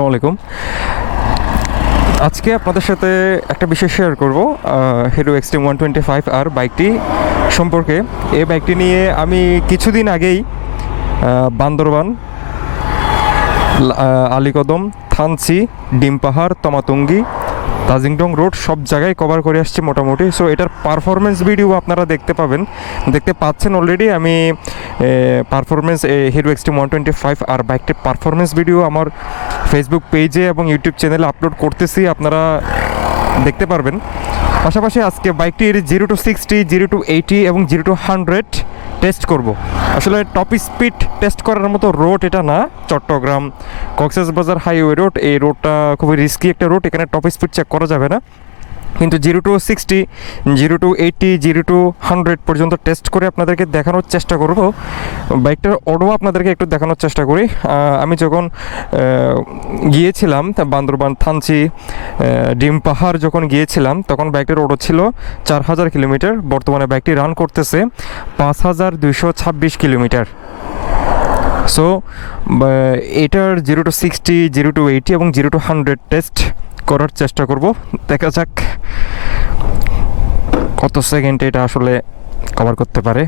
আসসালামু আলাইকুম। আজকে আপনাদের সাথে একটা বিষয় শেয়ার করব হিরো এক্সট্রিম 125 আর বাইকটি সম্পর্কে। এই বাইকটি নিয়ে আমি কিছুদিন আগেই বান্দরবান, আলীকদম, থানচি, ডিম পাহাড়, তমাতুঙ্গি, তাজিংডং রোড সব জায়গায় কভার করে আসছি মোটামুটি। সো এটার পারফরমেন্স ভিডিও আপনারা দেখতে পাচ্ছেন অলরেডি। আমি পারফরমেন্স হিরো এক্সট্রিম 125 আর বাইকটির পারফরমেন্স ভিডিও আমার ফেসবুক পেজে এবং ইউটিউব চ্যানেলে আপলোড করতেছি, আপনারা দেখতে পারবেন। পাশাপাশি আজকে বাইকটির 0-60, 0-80 এবং 0-100 টেস্ট করব। আসলে টপ স্পিড টেস্ট করার মতো রোড এটা না। চট্টগ্রাম কক্সবাজার হাইওয়ে রোড, এই রোডটা খুবই রিস্কি একটা রোড, এখানে টপ স্পিড চেক করা যাবে না। কিন্তু 0-60, 0-80, 0-100 পর্যন্ত টেস্ট করে আপনাদেরকে দেখানোর চেষ্টা করব। বাইকটার অডো আপনাদেরকে একটু দেখানোর চেষ্টা করি। আমি যখন গিয়েছিলাম বান্দরবান, থানচি, ডিম পাহাড় যখন গিয়েছিলাম তখন বাইকটার অডো ছিল 4000 কিলোমিটার। বর্তমানে বাইকটি রান করতেছে 5226 কিলোমিটার। সো এটার 0-60, 0-80 এবং 0-100 টেস্ট করার চেষ্টা করব। দেখা যাক কত সেকেন্ড এটা আসলে কভার করতে পারে।